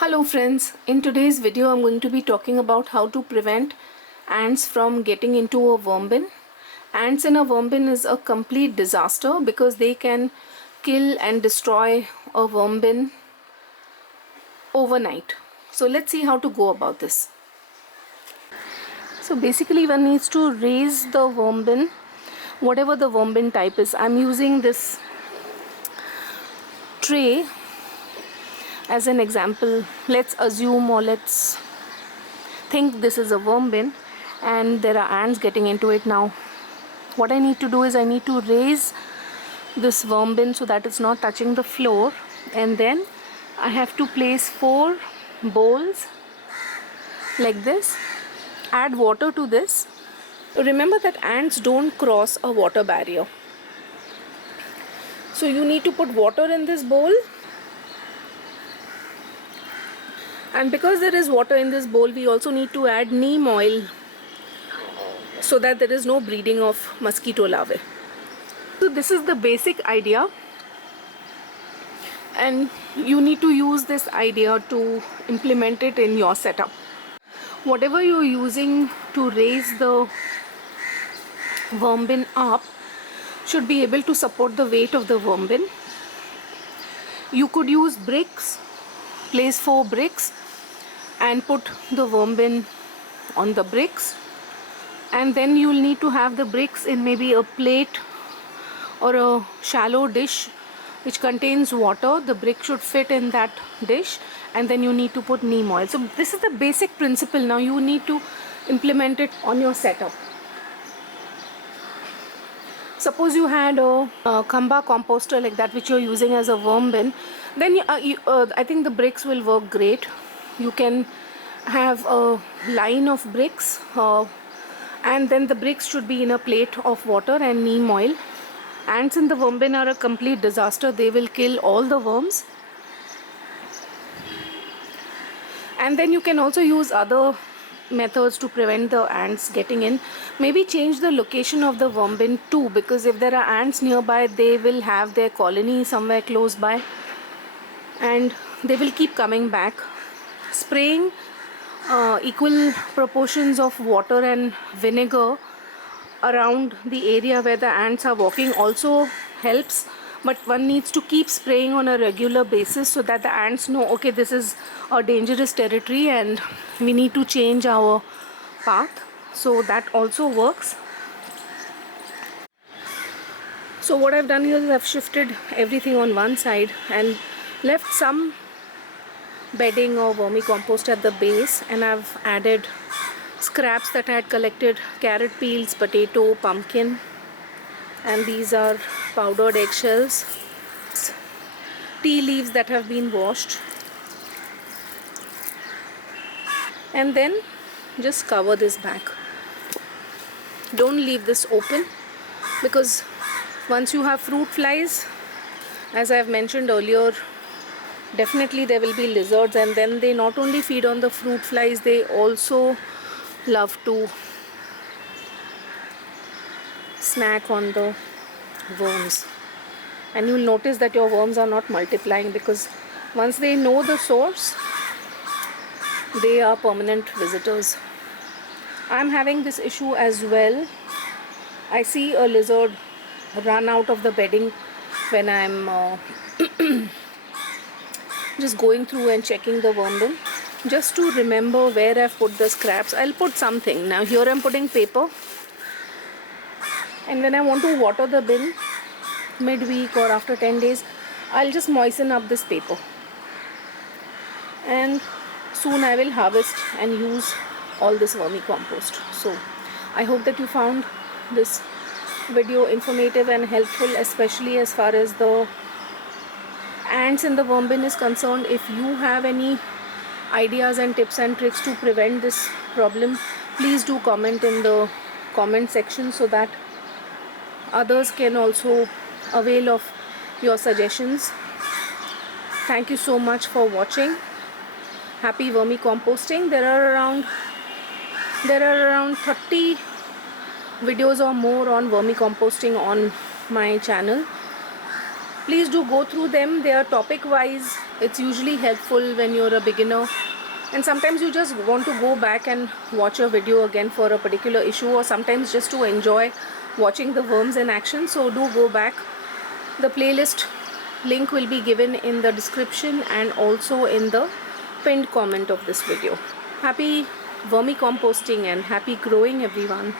Hello friends, in today's video I'm going to be talking about how to prevent ants from getting into a worm bin. Ants in a worm bin is a complete disaster because they can kill and destroy a worm bin overnight. So let's see how to go about this. So basically one needs to raise the worm bin, whatever the worm bin type is. I'm using this tray as an example. Let's assume or let's think this is a worm bin and there are ants getting into it now. What I need to do is I need to raise this worm bin so that it's not touching the floor, and then I have to place 4 bowls like this, add water to this. Remember that ants don't cross a water barrier, so you need to put water in this bowl. And because there is water in this bowl, we also need to add neem oil so that there is no breeding of mosquito larvae. So this is the basic idea, and you need to use this idea to implement it in your setup. Whatever you're using to raise the worm bin up should be able to support the weight of the worm bin. You could use bricks, place 4 bricks and put the worm bin on the bricks, and then you'll need to have the bricks in maybe a plate or a shallow dish which contains water. The brick should fit in that dish, and then you need to put neem oil. So this is the basic principle. Now you need to implement it on your setup. Suppose you had a Khamba composter like that which you're using as a worm bin, then I think the bricks will work great. You can have a line of bricks and then the bricks should be in a plate of water and neem oil. Ants in the worm bin are a complete disaster. They will kill all the worms. And then you can also use other methods to prevent the ants getting in. Maybe change the location of the worm bin too, because if there are ants nearby, they will have their colony somewhere close by and they will keep coming back. Spraying equal proportions of water and vinegar around the area where the ants are walking also helps, but one needs to keep spraying on a regular basis so that the ants know, okay, this is a dangerous territory and we need to change our path. So that also works. So what I've done here is I've shifted everything on one side and left some bedding or vermicompost at the base, and I've added scraps that I had collected: carrot peels, potato, pumpkin, and these are powdered eggshells, tea leaves that have been washed, and then just cover this back. Don't leave this open, because once you have fruit flies, as I've mentioned earlier, definitely there will be lizards, and then they not only feed on the fruit flies, they also love to snack on the worms. And you'll notice that your worms are not multiplying, because once they know the source, they are permanent visitors. I'm having this issue as well. I see a lizard run out of the bedding when I'm just going through and checking the worm bin. Just to remember where I've put the scraps, I'll put something. Now here I'm putting paper, and when I want to water the bin midweek or after 10 days, I'll just moisten up this paper, and soon I will harvest and use all this vermicompost. So I hope that you found this video informative and helpful, especially as far as the ants in the worm bin is concerned. If you have any ideas and tips and tricks to prevent this problem, please do comment in the comment section so that others can also avail of your suggestions. Thank you so much for watching. Happy vermicomposting. There are around 30 videos or more on vermicomposting on my channel. Please do go through them. They are topic wise. It's usually helpful when you're a beginner, and sometimes you just want to go back and watch a video again for a particular issue, or sometimes just to enjoy watching the worms in action. So do go back. The playlist link will be given in the description and also in the pinned comment of this video. Happy vermicomposting and happy growing, everyone.